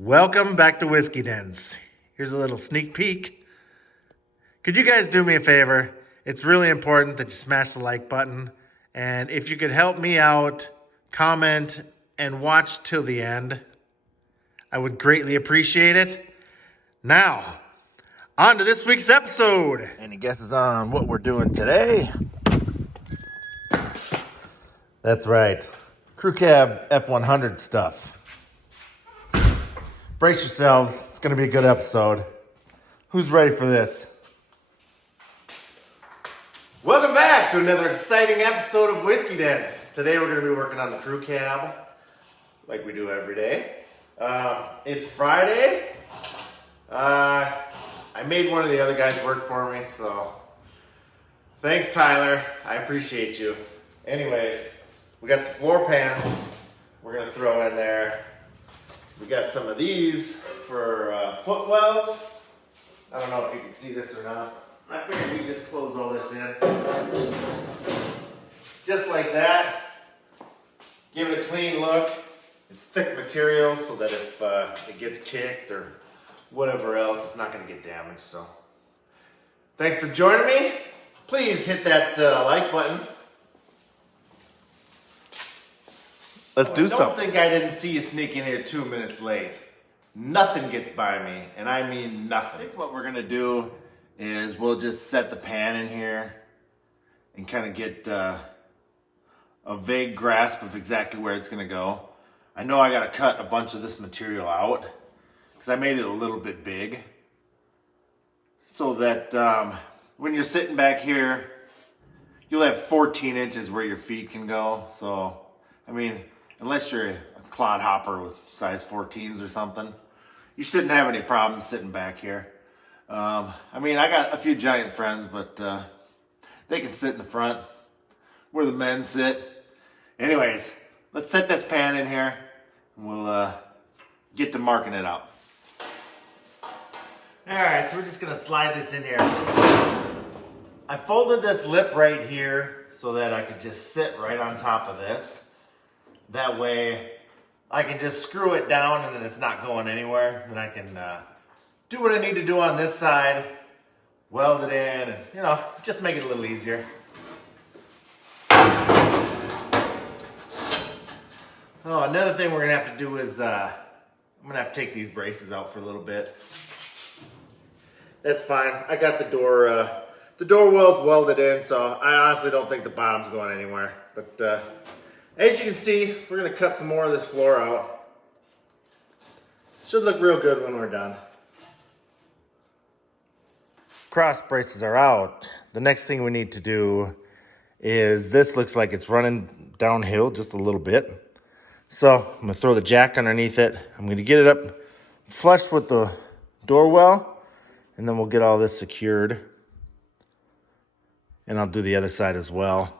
Welcome back to Whiskey Dens. Here's a little sneak peek. Could you guys do me a favor? It's really important that you smash the like button. And if you could help me out, comment, and watch till the end, I would greatly appreciate it. Now, on to this week's episode. Any guesses on what we're doing today? That's right. Crew Cab F100 stuff. Brace yourselves. It's going to be a good episode. Who's ready for this? Welcome back to another exciting episode of Whiskey Dens. Today we're going to be working on the crew cab like we do every day. It's Friday. I made one of the other guys work for me, so thanks, Tyler. I appreciate you. Anyways, we got some floor pans we're going to throw in there. We got some of these for footwells. I don't know if you can see this or not. I figured we just close all this in. Just like that. Give it a clean look. It's thick material so that if it gets kicked or whatever else, it's not going to get damaged. So, thanks for joining me. Please hit that like button. Let's do something. Don't think I didn't see you sneak in here 2 minutes late. Nothing gets by me, and I mean nothing. I think what we're gonna do is we'll just set the pan in here and kind of get a vague grasp of exactly where it's gonna go. I know I gotta cut a bunch of this material out because I made it a little bit big so that when you're sitting back here, you'll have 14 inches where your feet can go. So, I mean, unless you're a clodhopper with size 14s or something, you shouldn't have any problems sitting back here. I mean, I got a few giant friends, but they can sit in the front where the men sit. Anyways, let's set this pan in here and we'll get to marking it out. All right, so we're just gonna slide this in here. I folded this lip right here so that I could just sit right on top of this. That way I can just screw it down and then it's not going anywhere. Then I can do what I need to do on this side, weld it in, and you know, just make it a little easier. Oh, another thing we're gonna have to do is I'm gonna have to take these braces out for a little bit. That's fine. I got the door wells welded in, so I honestly don't think the bottom's going anywhere. But as you can see, we're going to cut some more of this floor out. Should look real good when we're done. Cross braces are out. The next thing we need to do is, this looks like it's running downhill just a little bit. So I'm going to throw the jack underneath it. I'm going to get it up flush with the door well, and then we'll get all this secured. And I'll do the other side as well.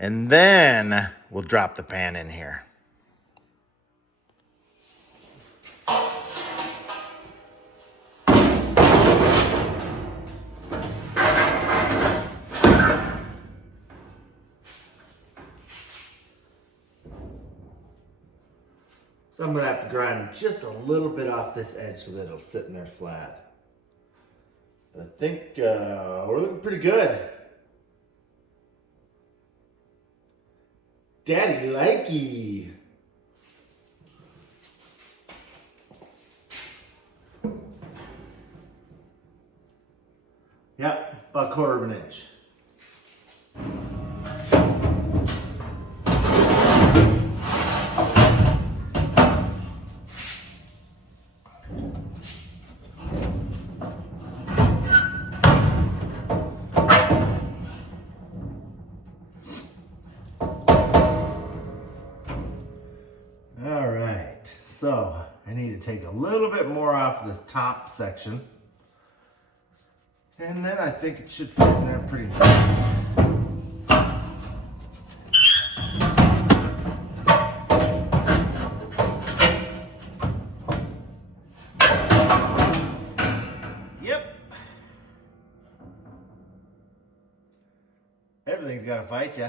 And then we'll drop the pan in here. So I'm gonna have to grind just a little bit off this edge so that it'll sit in there flat. But I think we're looking pretty good. Daddy likey. Yep, about 1/4 of an inch. So I need to take a little bit more off this top section. And then I think it should fit in there pretty nice. Yep. Everything's got to fight ya.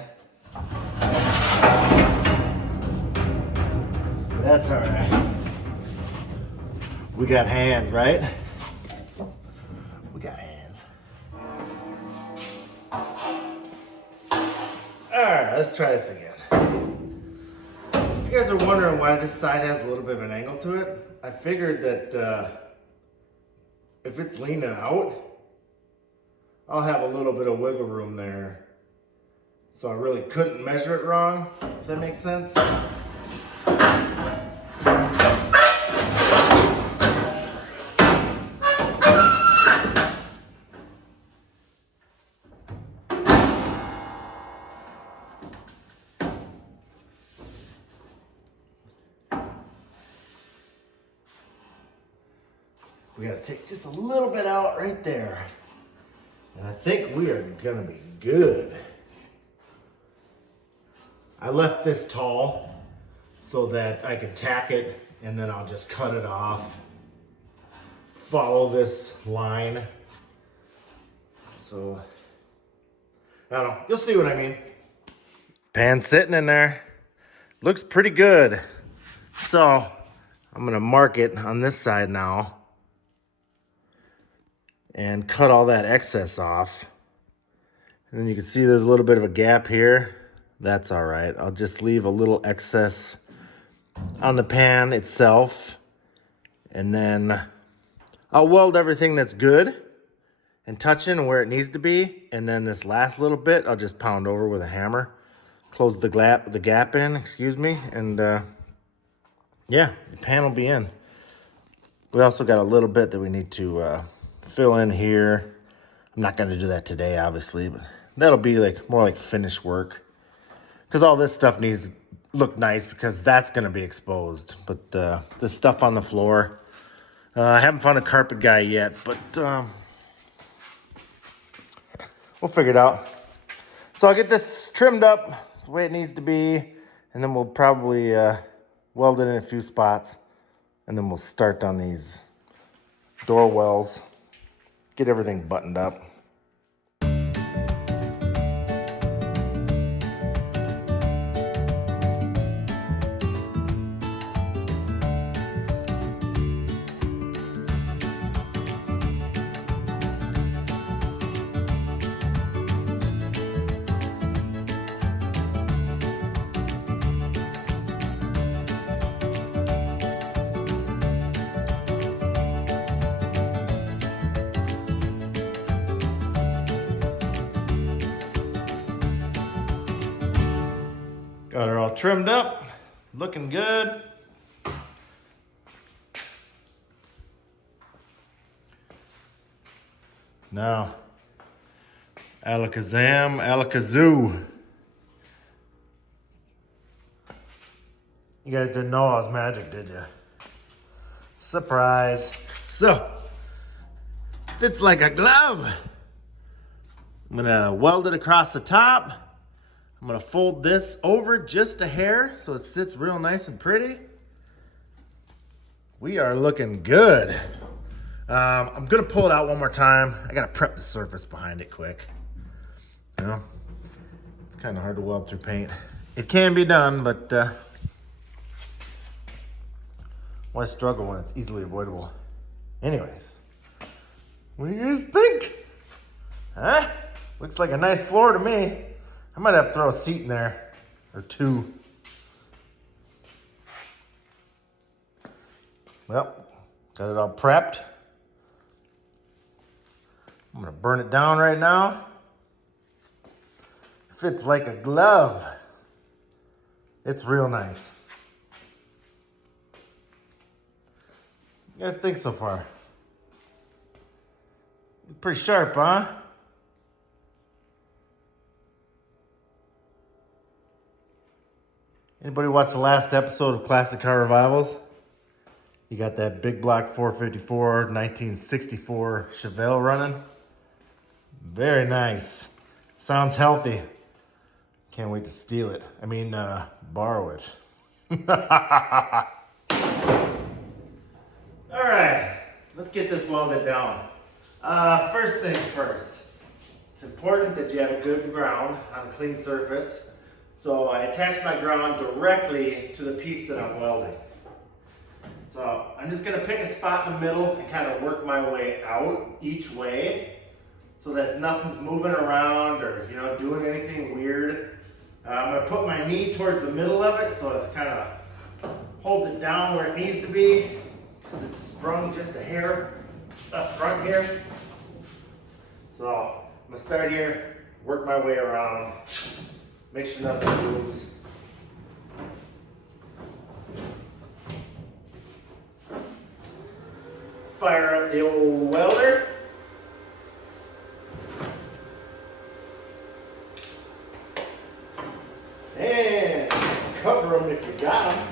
That's all right. We got hands, right? We got hands. Alright, let's try this again. If you guys are wondering why this side has a little bit of an angle to it, I figured that if it's leaning out, I'll have a little bit of wiggle room there. So I really couldn't measure it wrong, if that makes sense. We gotta take just a little bit out right there. And I think we are gonna be good. I left this tall so that I could tack it and then I'll just cut it off. Follow this line. So, I don't know, you'll see what I mean. Pan sitting in there. Looks pretty good. So, I'm gonna mark it on this side now and cut all that excess off. And then you can see there's a little bit of a gap here. That's all right. I'll just leave a little excess on the pan itself. And then I'll weld everything that's good and touching where it needs to be. And then this last little bit, I'll just pound over with a hammer. Close the gap in, excuse me. And yeah, the pan will be in. We also got a little bit that we need to fill in here. I'm not gonna do that today, obviously, but that'll be like more like finished work. Because all this stuff needs to look nice because that's gonna be exposed. But this stuff on the floor, I haven't found a carpet guy yet, but we'll figure it out. So I'll get this trimmed up the way it needs to be, and then we'll probably weld it in a few spots, and then we'll start on these door wells. Get everything buttoned up. Got her all trimmed up, looking good. Now, alakazam, alakazoo. You guys didn't know I was magic, did you? Surprise. So, fits like a glove. I'm gonna weld it across the top. I'm gonna fold this over just a hair so it sits real nice and pretty. We are looking good. I'm gonna pull it out one more time. I gotta prep the surface behind it quick. You know, it's kind of hard to weld through paint. It can be done, but why struggle when it's easily avoidable? Anyways, what do you guys think? Huh? Looks like a nice floor to me. I might have to throw a seat in there, or two. Well, got it all prepped. I'm gonna burn it down right now. Fits like a glove. It's real nice. You guys think so far? Pretty sharp, huh? Anybody watch the last episode of Classic Car Revivals? You got that big block 454 1964 Chevelle running. Very nice. Sounds healthy. Can't wait to steal it. I mean, borrow it. All right, let's get this welded down. First things first. It's important that you have a good ground on a clean surface. So I attach my ground directly to the piece that I'm welding. So I'm just gonna pick a spot in the middle and kind of work my way out each way so that nothing's moving around or, you know, doing anything weird. I'm gonna put my knee towards the middle of it so it kind of holds it down where it needs to be, because it's sprung just a hair up front here. So I'm gonna start here, work my way around, make sure nothing moves. Fire up the old welder. And cover them if you got them.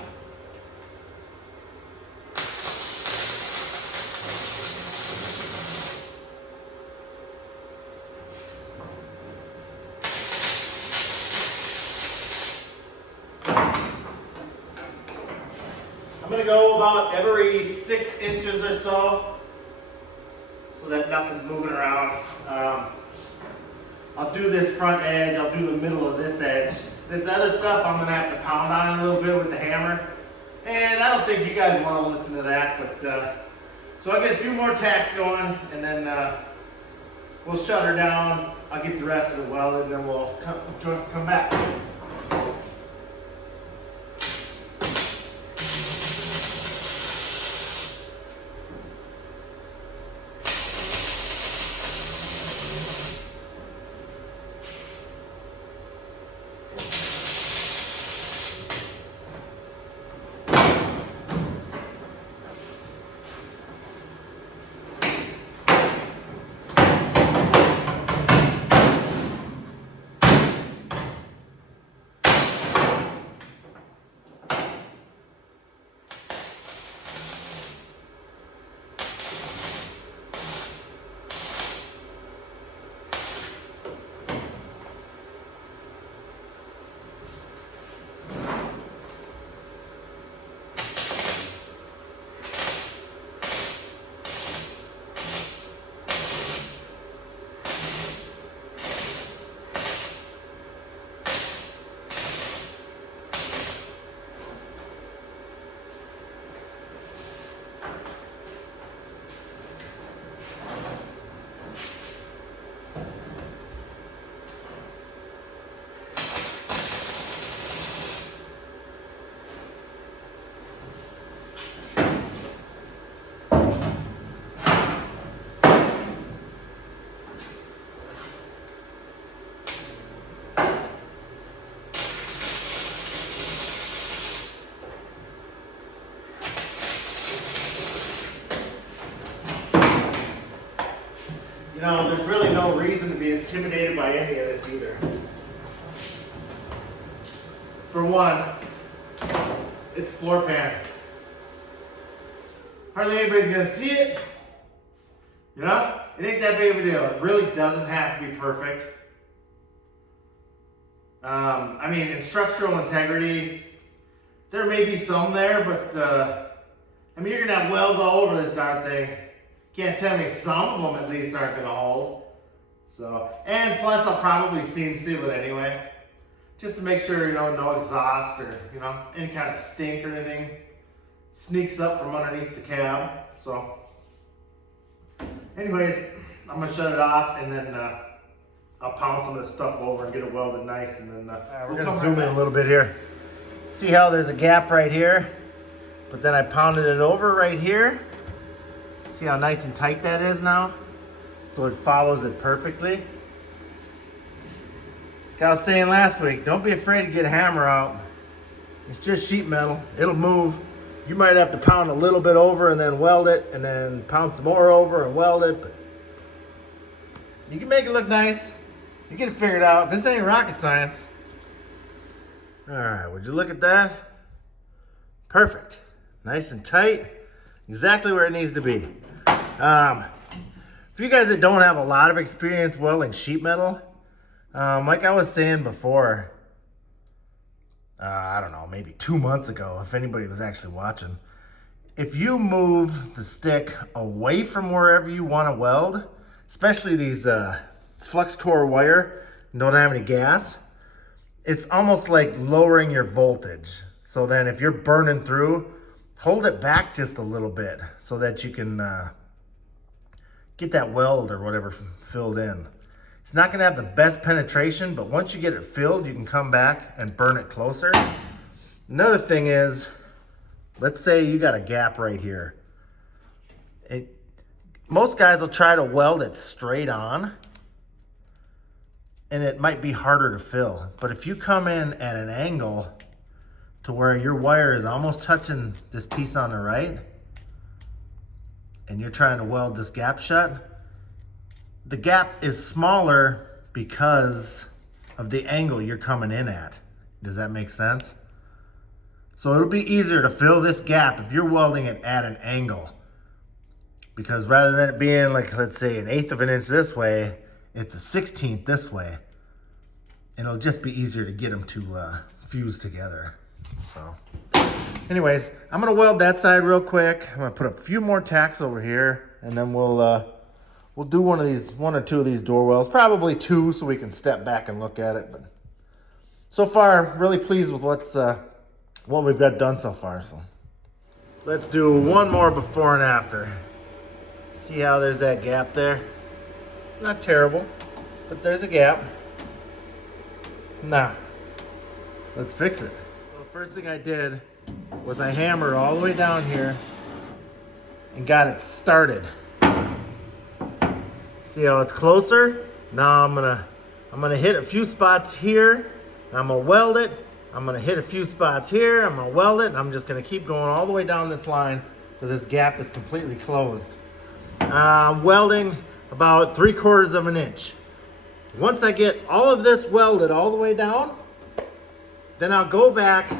I'm going to go about every 6 inches or so that nothing's moving around. I'll do this front edge, I'll do the middle of this edge. This other stuff I'm going to have to pound on a little bit with the hammer. And I don't think you guys want to listen to that, but so I'll get a few more tacks going and then we'll shut her down. I'll get the rest of it welded and then we'll come back. You know, there's really no reason to be intimidated by any of this either. For one, it's floor pan. Hardly anybody's gonna see it. You know, it ain't that big of a deal. It really doesn't have to be perfect. I mean, in structural integrity, there may be some there, but I mean, you're gonna have welds all over this darn thing. Can't tell me some of them at least aren't gonna hold. So, and plus I'll probably seam seal it anyway, just to make sure, you know, no exhaust or, you know, any kind of stink or anything sneaks up from underneath the cab. So, anyways, I'm gonna shut it off and then I'll pound some of this stuff over and get it welded nice, and then we're gonna zoom in a little bit here. See how there's a gap right here, but then I pounded it over right here. See how nice and tight that is now? So it follows it perfectly. Like I was saying last week, don't be afraid to get a hammer out. It's just sheet metal, it'll move. You might have to pound a little bit over and then weld it, and then pound some more over and weld it, but you can make it look nice. You get it figured out. This ain't rocket science. All right, would you look at that? Perfect, nice and tight, exactly where it needs to be. For you guys that don't have a lot of experience welding sheet metal, like I was saying before, I don't know, maybe 2 months ago, if anybody was actually watching, if you move the stick away from wherever you want to weld, especially these flux core wire and don't have any gas, it's almost like lowering your voltage. So then if you're burning through, hold it back just a little bit so that you can get that weld or whatever filled in. It's not gonna have the best penetration, but once you get it filled, you can come back and burn it closer. Another thing is, let's say you got a gap right here. Most guys will try to weld it straight on, and it might be harder to fill. But if you come in at an angle to where your wire is almost touching this piece on the right, and you're trying to weld this gap shut, the gap is smaller because of the angle you're coming in at. Does that make sense? So it'll be easier to fill this gap if you're welding it at an angle. Because rather than it being like, let's say, 1/8 of an inch this way, it's a 1/16 this way. And it'll just be easier to get them to fuse together. So anyways, I'm gonna weld that side real quick. I'm gonna put a few more tacks over here, and then we'll do one or two of these door welds, probably 2, so we can step back and look at it. But so far, really pleased with what we've got done so far. So let's do one more before and after. See how there's that gap there? Not terrible, but there's a gap. Now, let's fix it. So the first thing I did was I hammered all the way down here and got it started. See how it's closer? Now I'm gonna hit a few spots here. I'm gonna weld it. I'm gonna hit a few spots here. I'm gonna weld it. And I'm just gonna keep going all the way down this line till this gap is completely closed. I'm welding about 3/4 of an inch. Once I get all of this welded all the way down, then I'll go back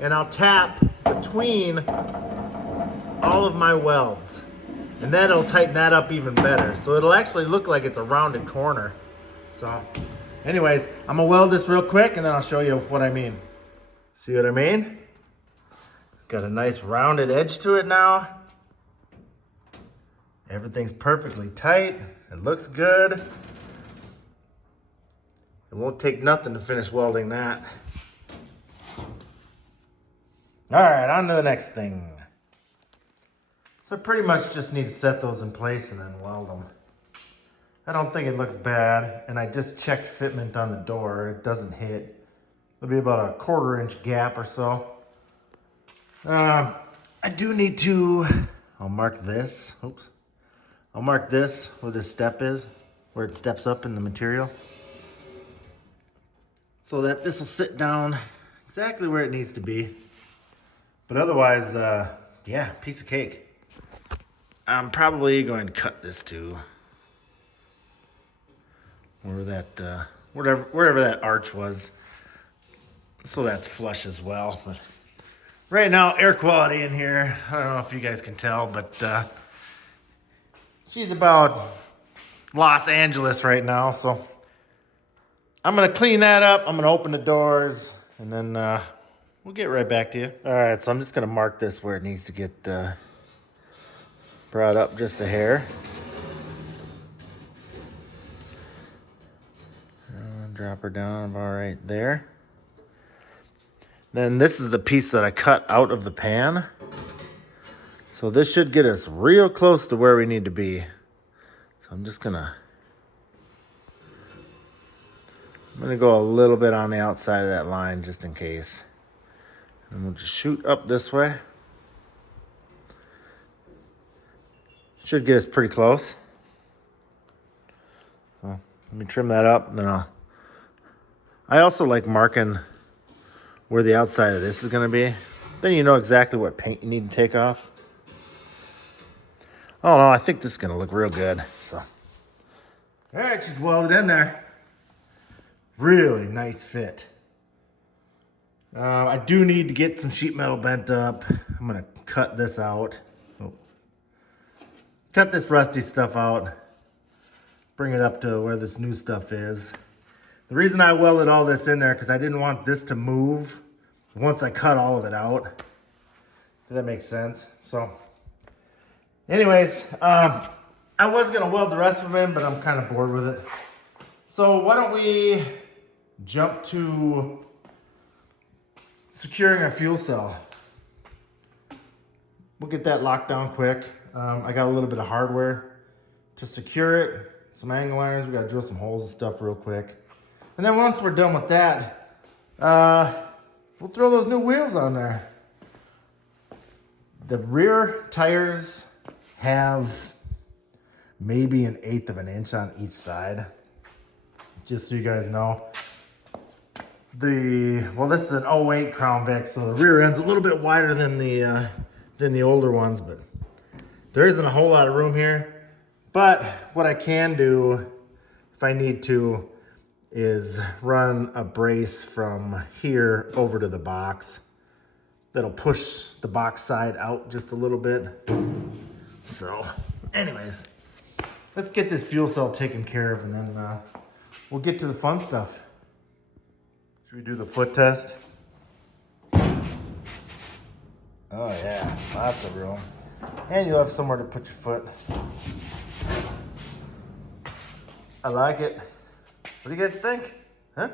and I'll tap between all of my welds. And that'll tighten that up even better. So it'll actually look like it's a rounded corner. So anyways, I'm gonna weld this real quick and then I'll show you what I mean. See what I mean? It's got a nice rounded edge to it now. Everything's perfectly tight. It looks good. It won't take nothing to finish welding that. All right, on to the next thing. So I pretty much just need to set those in place and then weld them. I don't think it looks bad, and I just checked fitment on the door. It doesn't hit. It'll be about a 1/4 inch gap or so. I do need to, I'll mark this. Oops. I'll mark this where this step is, where it steps up in the material, so that this will sit down exactly where it needs to be. But otherwise, yeah, piece of cake. I'm probably going to cut this to where that, wherever that arch was, so that's flush as well. But right now, air quality in here, I don't know if you guys can tell, but she's about Los Angeles right now, so I'm gonna clean that up. I'm gonna open the doors, and then we'll get right back to you. All right, so I'm just gonna mark this where it needs to get brought up just a hair. Drop her down about right there. Then this is the piece that I cut out of the pan. So this should get us real close to where we need to be. So I'm gonna go a little bit on the outside of that line just in case. And we'll just shoot up this way. Should get us pretty close. So let me trim that up, and then I also like marking where the outside of this is gonna be. Then you know exactly what paint you need to take off. Oh no, I think this is gonna look real good, so. All right, she's welded in there. Really nice fit. I do need to get some sheet metal bent up. I'm gonna cut this out. Oh. Cut this rusty stuff out. Bring it up to where this new stuff is. The reason I welded all this in there because I didn't want this to move once I cut all of it out. Does that make sense? So anyways, I was gonna weld the rest of them in, but I'm kind of bored with it. So why don't we jump to securing our fuel cell. we'll get that locked down quick. I got a little bit of hardware to secure it, some angle irons. We got to drill some holes and stuff real quick. And then once we're done with that, we'll throw those new wheels on there. The rear tires have maybe 1/8 of an inch on each side. Just so you guys know. This is an 08 Crown Vic, so the rear end's a little bit wider than the older ones, but there isn't a whole lot of room here. But what I can do, if I need to, is run a brace from here over to the box. That'll push the box side out just a little bit. So, anyways, let's get this fuel cell taken care of, and then we'll get to the fun stuff. Should we do the foot test? Oh yeah, lots of room. And you'll have somewhere to put your foot. I like it. What do you guys think? Huh?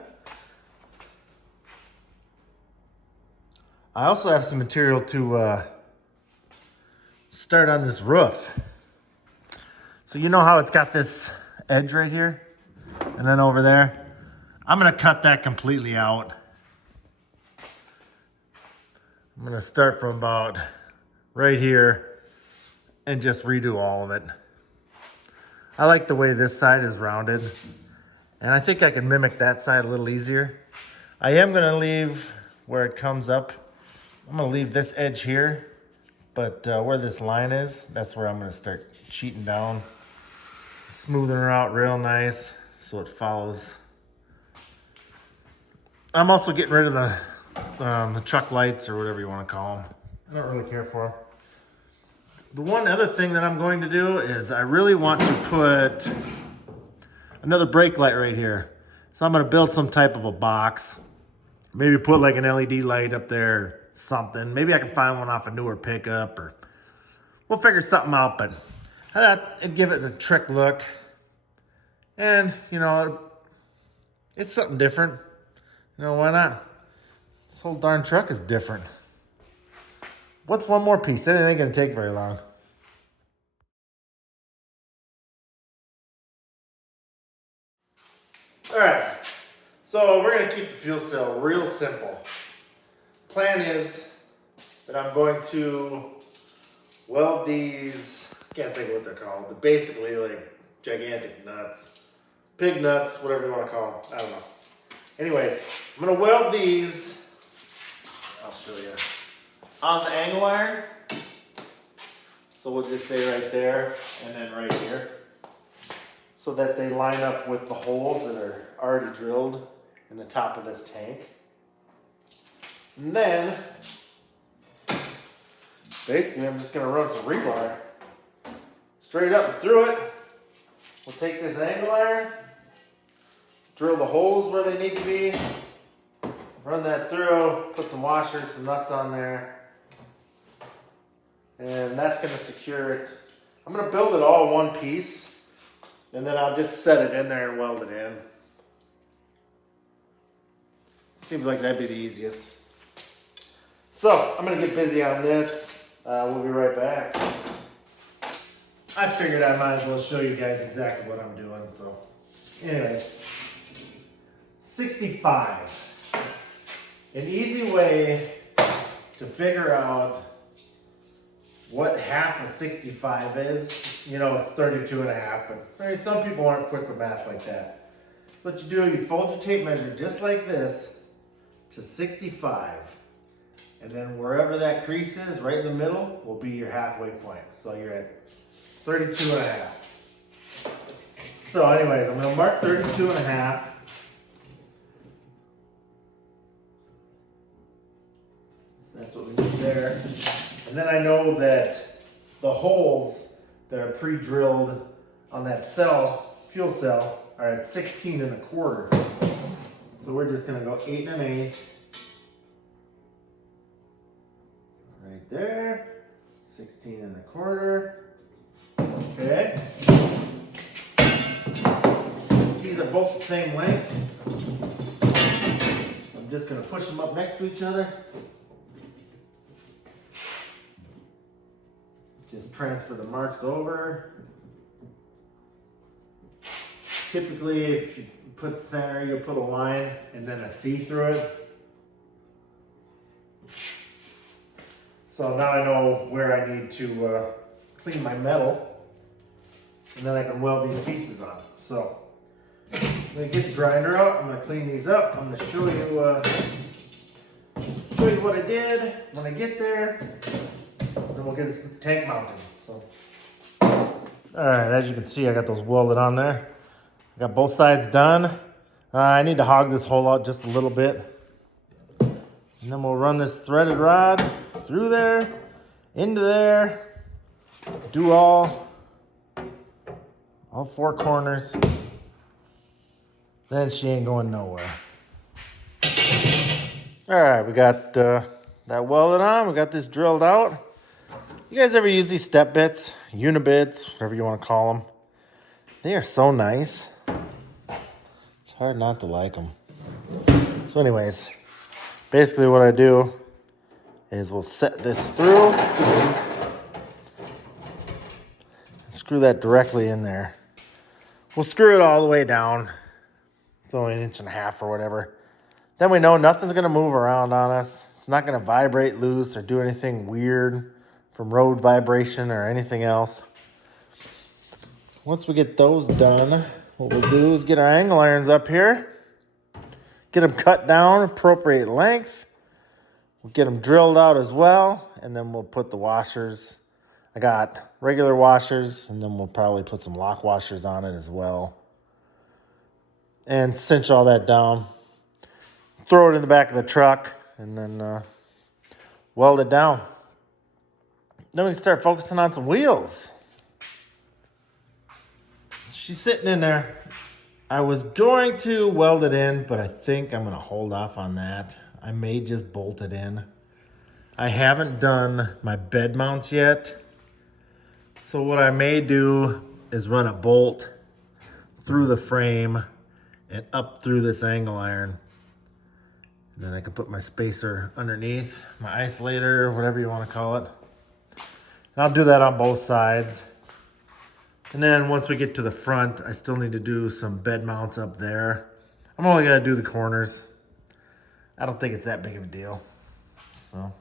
I also have some material to start on this roof. So you know how it's got this edge right here? And then over there? I'm gonna cut that completely out. I'm gonna start from about right here and just redo all of it. I like the way this side is rounded, and I think I can mimic that side a little easier. I am gonna leave where it comes up. I'm gonna leave this edge here, but where this line is, that's where I'm gonna start cheating down, smoothing her out real nice so it follows. I'm also getting rid of the truck lights or whatever you want to call them. I don't really care for them. The one other thing that I'm going to do is I really want to put another brake light right here. So I'm going to build some type of a box. Maybe put like an LED light up there or something. Maybe I can find one off a newer pickup, or we'll figure something out, but it'd give it a trick look. And, you know, it's something different. You know, why not? This whole darn truck is different. What's one more piece? It ain't gonna take very long. All right, so we're gonna keep the fuel cell real simple. Plan is that I'm going to weld these, can't think of what they're called, but basically like gigantic nuts, pig nuts, whatever you want to call them, I don't know. Anyways, I'm gonna weld these, I'll show you, on the angle iron. So we'll just say right there and then right here, so that they line up with the holes that are already drilled in the top of this tank. And then, basically I'm just gonna run some rebar straight up and through it. We'll take this angle iron, drill the holes where they need to be, run that through, put some washers, some nuts on there, and that's going to secure it. I'm going to build it all in one piece, and then I'll just set it in there and weld it in. Seems like that'd be the easiest. So I'm going to get busy on this. We'll be right back. I figured I might as well show you guys exactly what I'm doing. So anyways, 65. An easy way to figure out what half of 65 is. You know, it's 32.5, but I mean, some people aren't quick with math like that. What you do, you fold your tape measure just like this to 65. And then wherever that crease is, right in the middle, will be your halfway point. So you're at 32.5. So anyways, I'm gonna mark 32.5. That's what we need there. And then I know that the holes that are pre-drilled on that cell, fuel cell, are at 16.25. So we're just gonna go 8 1/8. Right there, 16.25. Okay. These are both the same length. I'm just gonna push them up next to each other. transfer the marks over. Typically, if you put center, you'll put a line and then a C through it. So now I know where I need to clean my metal, and then I can weld these pieces on. So I'm gonna get the grinder out. I'm gonna clean these up. I'm gonna show you what I did when I get there. Then we'll get this tank mounted. So, all right, as you can see, I got those welded on there. I got both sides done. I need to hog this hole out just a little bit. And then we'll run this threaded rod through there, into there, do all 4 corners. Then she ain't going nowhere. All right, we got that welded on. We got this drilled out. You guys ever use these step bits, unibits, whatever you want to call them? They are so nice. It's hard not to like them. So anyways, basically what I do is we'll set this through. Screw that directly in there. We'll screw it all the way down. It's only 1.5 inches or whatever. Then we know nothing's gonna move around on us. It's not gonna vibrate loose or do anything weird from road vibration or anything else. Once we get those done, what we'll do is get our angle irons up here, get them cut down, appropriate lengths. We'll get them drilled out as well, and then we'll put the washers. I got regular washers, and then we'll probably put some lock washers on it as well. And cinch all that down. Throw it in the back of the truck, and then weld it down. Then we can start focusing on some wheels. She's sitting in there. I was going to weld it in, but I think I'm going to hold off on that. I may just bolt it in. I haven't done my bed mounts yet. So what I may do is run a bolt through the frame and up through this angle iron. And then I can put my spacer underneath, my isolator, whatever you want to call it. And I'll do that on both sides. And then once we get to the front, I still need to do some bed mounts up there. I'm only gonna do the corners. I don't think it's that big of a deal. So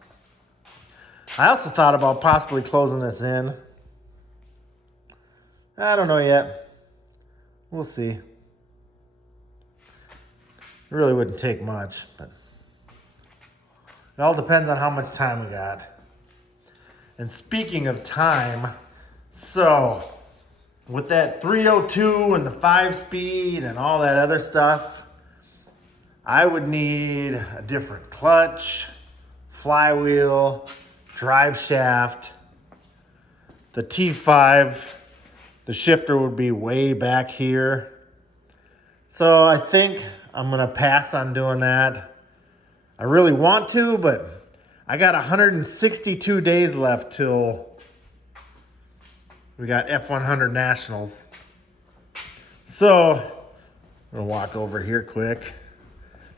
I also thought about possibly closing this in. I don't know yet. We'll see. It really wouldn't take much, but it all depends on how much time we got. And speaking of time, so with that 302 and the 5-speed and all that other stuff, I would need a different clutch, flywheel, drive shaft. The T5, the shifter would be way back here. So I think I'm gonna pass on doing that. I really want to, but I got 162 days left till we got F100 Nationals. So I'm gonna walk over here quick,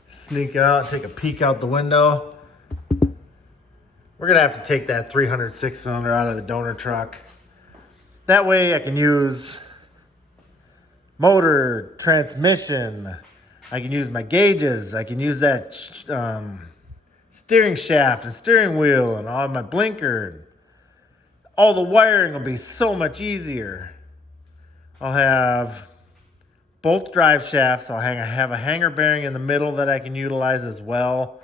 sneak out, take a peek out the window. We're gonna have to take that 300 6-cylinder out of the donor truck. That way I can use motor, transmission, I can use my gauges, I can use that steering shaft and steering wheel and all my blinker. All the wiring will be so much easier. I'll have both drive shafts. I'll have a hanger bearing in the middle that I can utilize as well.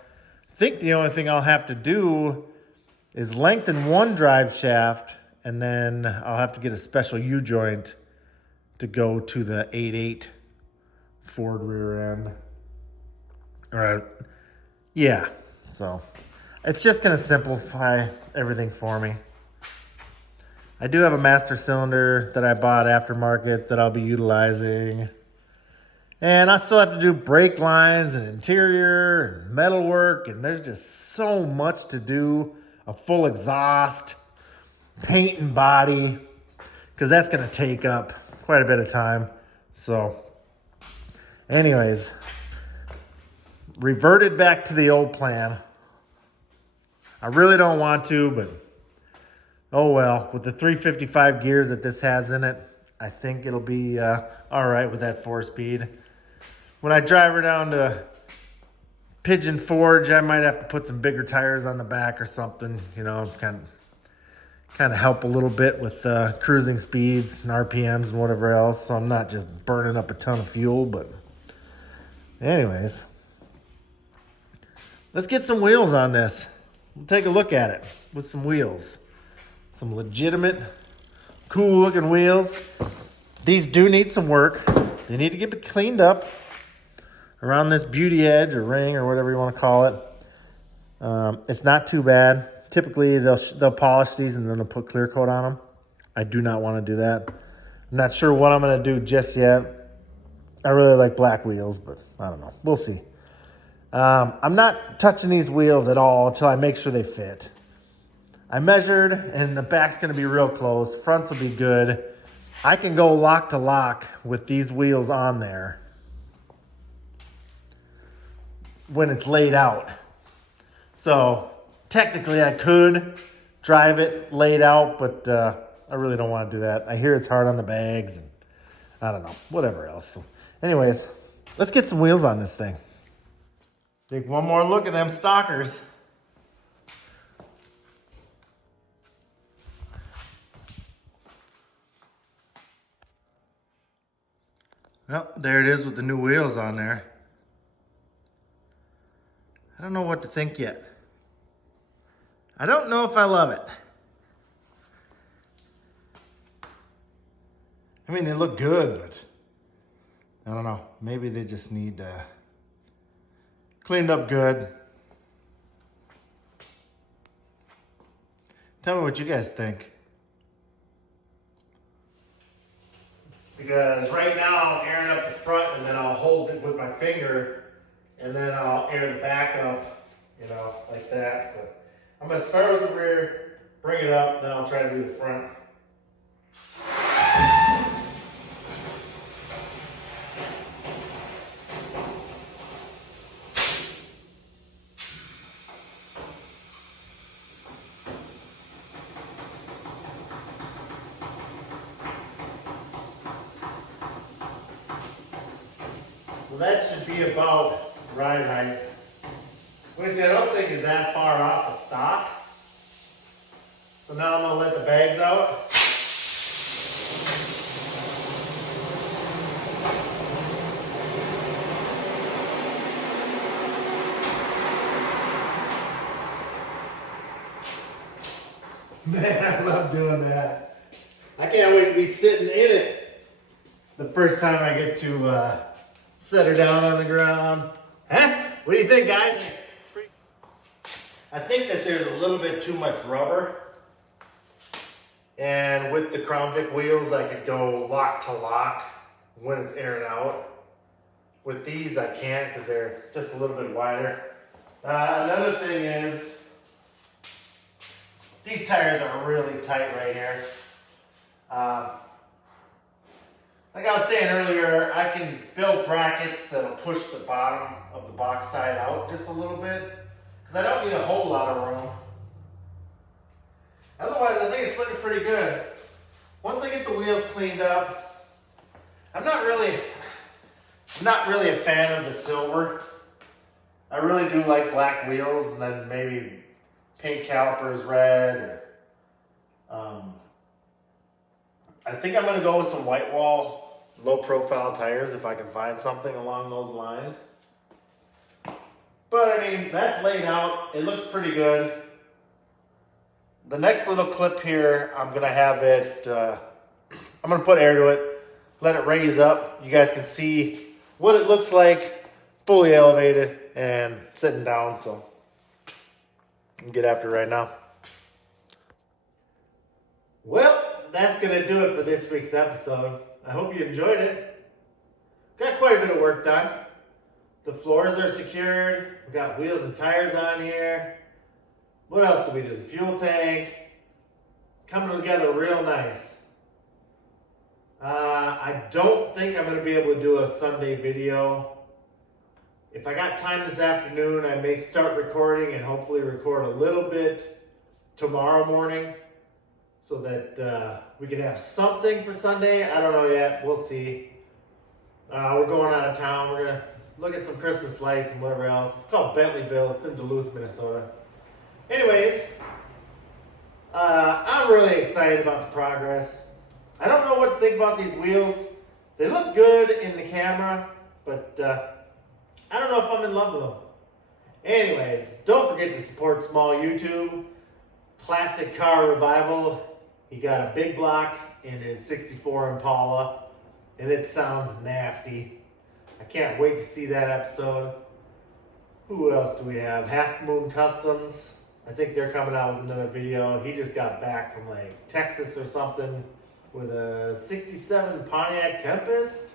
I think the only thing I'll have to do is lengthen one drive shaft, and then I'll have to get a special U-joint to go to the 8.8 Ford rear end. Yeah, so it's just gonna simplify everything for me. I do have a master cylinder that I bought aftermarket that I'll be utilizing. And I still have to do brake lines and interior and metal work, and there's just so much to do. A full exhaust, paint and body, because that's gonna take up quite a bit of time. So anyways, reverted back to the old plan. I really don't want to, but oh well, with the 355 gears that this has in it, I think it'll be all right with that 4-speed. When I drive her down to Pigeon Forge, I might have to put some bigger tires on the back or something, you know, kind of help a little bit with cruising speeds and RPMs and whatever else. So I'm not just burning up a ton of fuel, but anyways, let's get some wheels on this. We'll take a look at it with some wheels. Some legitimate, cool looking wheels. These do need some work. They need to get cleaned up around this beauty edge or ring or whatever you want to call it. It's not too bad. Typically they'll polish these and then they'll put clear coat on them. I do not want to do that. I'm not sure what I'm going to do just yet. I really like black wheels, but I don't know. We'll see. I'm not touching these wheels at all until I make sure they fit. I measured, and the back's going to be real close. Fronts will be good. I can go lock to lock with these wheels on there when it's laid out. So technically I could drive it laid out, but I really don't want to do that. I hear it's hard on the bags. And I don't know, whatever else. So anyways, let's get some wheels on this thing. Take one more look at them stalkers. Well, there it is with the new wheels on there. I don't know what to think yet. I don't know if I love it. I mean, they look good, but I don't know. Maybe they just need cleaned up good. Tell me what you guys think. Because right now I'm airing up the front and then I'll hold it with my finger and then I'll air the back up, you know, like that. But I'm gonna start with the rear, bring it up, then I'll try to do the front. So that should be about ride height, which I don't think is that far off the stock. So now I'm gonna let the bags out. Man, I love doing that. I can't wait to be sitting in it the first time I get to set her down on the ground. Huh? What do you think, guys? I think that there's a little bit too much rubber. And with the Crown Vic wheels, I could go lock to lock when it's aired out. With these, I can't because they're just a little bit wider. Another thing is, these tires are really tight right here. Like I was saying earlier, I can build brackets that'll push the bottom of the box side out just a little bit because I don't need a whole lot of room. Otherwise, I think it's looking pretty good. Once I get the wheels cleaned up, I'm not really a fan of the silver. I really do like black wheels and then maybe paint calipers red. Or, I think I'm going to go with some white wall, low profile tires if I can find something along those lines. But I mean, that's laid out. It looks pretty good. The next little clip here, I'm going to have it, I'm going to put air to it, let it raise up. You guys can see what it looks like fully elevated and sitting down. So I'll get after it right now. Well, that's going to do it for this week's episode. I hope you enjoyed it. Got quite a bit of work done. The floors are secured. We got wheels and tires on here. What else did we do? The fuel tank. Coming together real nice. I don't think I'm going to be able to do a Sunday video. If I got time this afternoon, I may start recording and hopefully record a little bit tomorrow morning. so that we can have something for Sunday. I don't know yet. We'll see. We're going out of town. We're going to look at some Christmas lights and whatever else. It's called Bentleyville. It's in Duluth, Minnesota. Anyways, I'm really excited about the progress. I don't know what to think about these wheels. They look good in the camera, but I don't know if I'm in love with them. Anyways, don't forget to support small YouTube. Classic Car Revival. He got a big block in his 64 Impala, and it sounds nasty. I can't wait to see that episode. Who else do we have? Half Moon Customs. I think they're coming out with another video. He just got back from like Texas or something with a 67 Pontiac Tempest.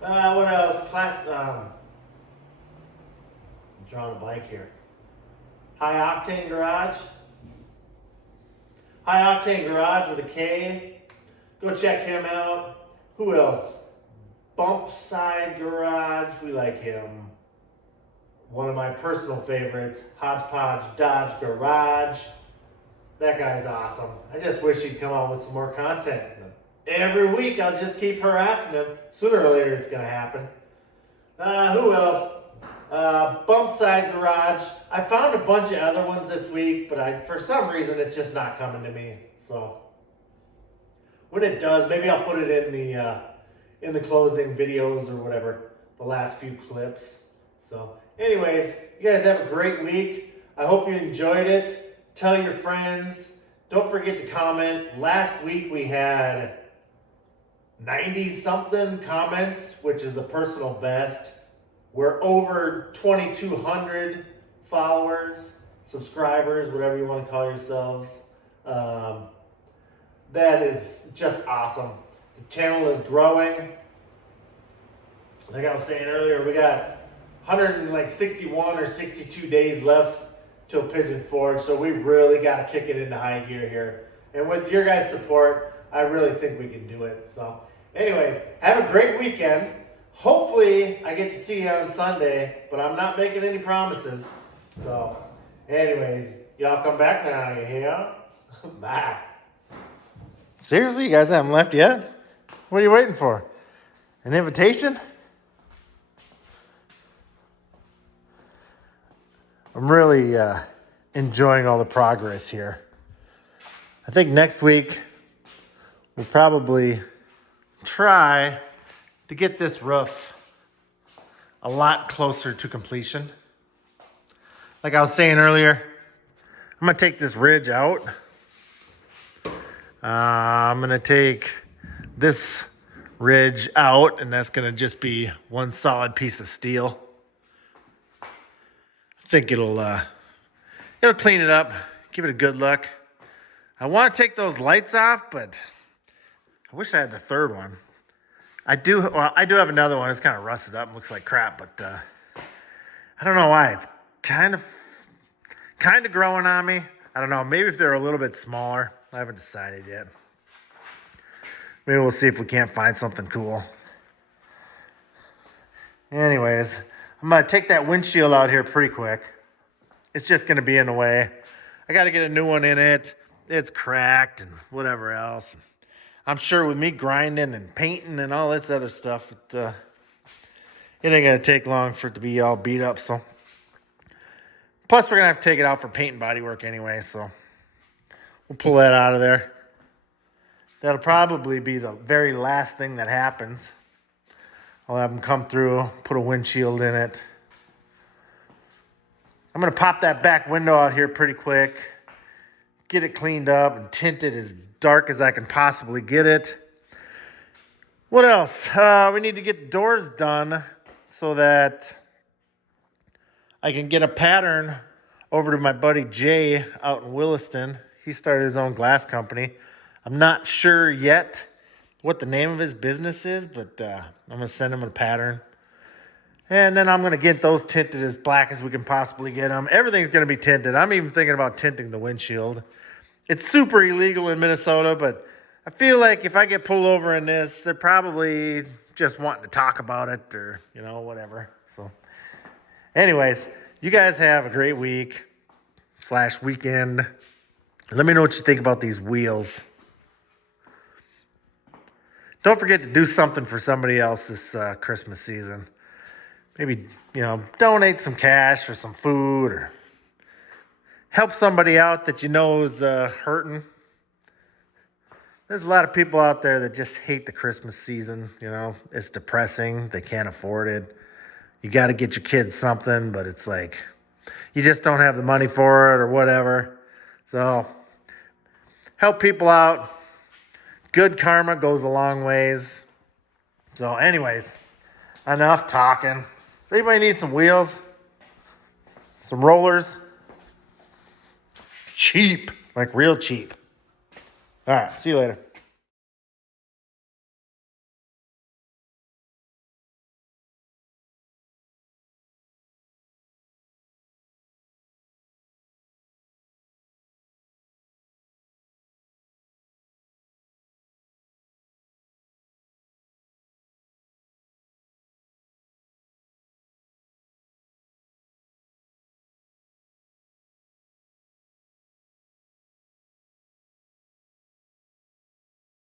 What else? I'm drawing a blank here. High Octane Garage. High Octane Garage with a K. Go check him out. Who else? Bump Side Garage. We like him. One of my personal favorites, Hodgepodge Dodge Garage. That guy's awesome. I just wish he'd come out with some more content. Every week I'll just keep harassing him. Sooner or later it's going to happen. Who else? Bump Side Garage. I found a bunch of other ones this week, but for some reason it's just not coming to me. So when it does, maybe I'll put it in the closing videos or whatever, the last few clips. So anyways, you guys have a great week. I hope you enjoyed it. Tell your friends. Don't forget to comment. Last week we had 90-something comments, which is a personal best. We're over 2,200 followers, subscribers, whatever you want to call yourselves. That is just awesome. The channel is growing. Like I was saying earlier, we got 161 or 62 days left till Pigeon Forge, so we really got to kick it into high gear here. And with your guys' support, I really think we can do it. So anyways, have a great weekend. Hopefully I get to see you on Sunday, but I'm not making any promises. So anyways, y'all come back now, you hear? Bye. Seriously, you guys haven't left yet? What are you waiting for? An invitation? I'm really enjoying all the progress here. I think next week we'll probably try to get this roof a lot closer to completion. Like I was saying earlier, I'm gonna take this ridge out. I'm gonna take this ridge out, and that's gonna just be one solid piece of steel. I think it'll clean it up, give it a good look. I want to take those lights off, but I wish I had the third one. I do have another one. It's kind of rusted up and looks like crap, but I don't know why. It's kind of growing on me. I don't know. Maybe if they're a little bit smaller. I haven't decided yet. Maybe we'll see if we can't find something cool. Anyways, I'm going to take that windshield out here pretty quick. It's just going to be in the way. I got to get a new one in it. It's cracked and whatever else. I'm sure with me grinding and painting and all this other stuff, it ain't going to take long for it to be all beat up. So, plus, we're going to have to take it out for paint and body work anyway. So, we'll pull that out of there. That'll probably be the very last thing that happens. I'll have them come through, put a windshield in it. I'm going to pop that back window out here pretty quick, get it cleaned up and tinted as dark as I can possibly get it. What else? We need to get the doors done so that I can get a pattern over to my buddy Jay out in Williston. He started his own glass company. I'm not sure yet what the name of his business is, but I'm going to send him a pattern. And then I'm going to get those tinted as black as we can possibly get them. Everything's going to be tinted. I'm even thinking about tinting the windshield. It's super illegal in Minnesota, but I feel like if I get pulled over in this, they're probably just wanting to talk about it or, whatever. So anyways, you guys have a great week / weekend. Let me know what you think about these wheels. don't forget to do something for somebody else this Christmas season. Maybe, donate some cash or some food or help somebody out that you know is hurting. There's a lot of people out there that just hate the Christmas season. It's depressing. They can't afford it. You got to get your kids something, but it's like you just don't have the money for it or whatever. So help people out. Good karma goes a long ways. So anyways, enough talking. Does anybody need some wheels? Some rollers? Cheap, like real cheap. All right, see you later.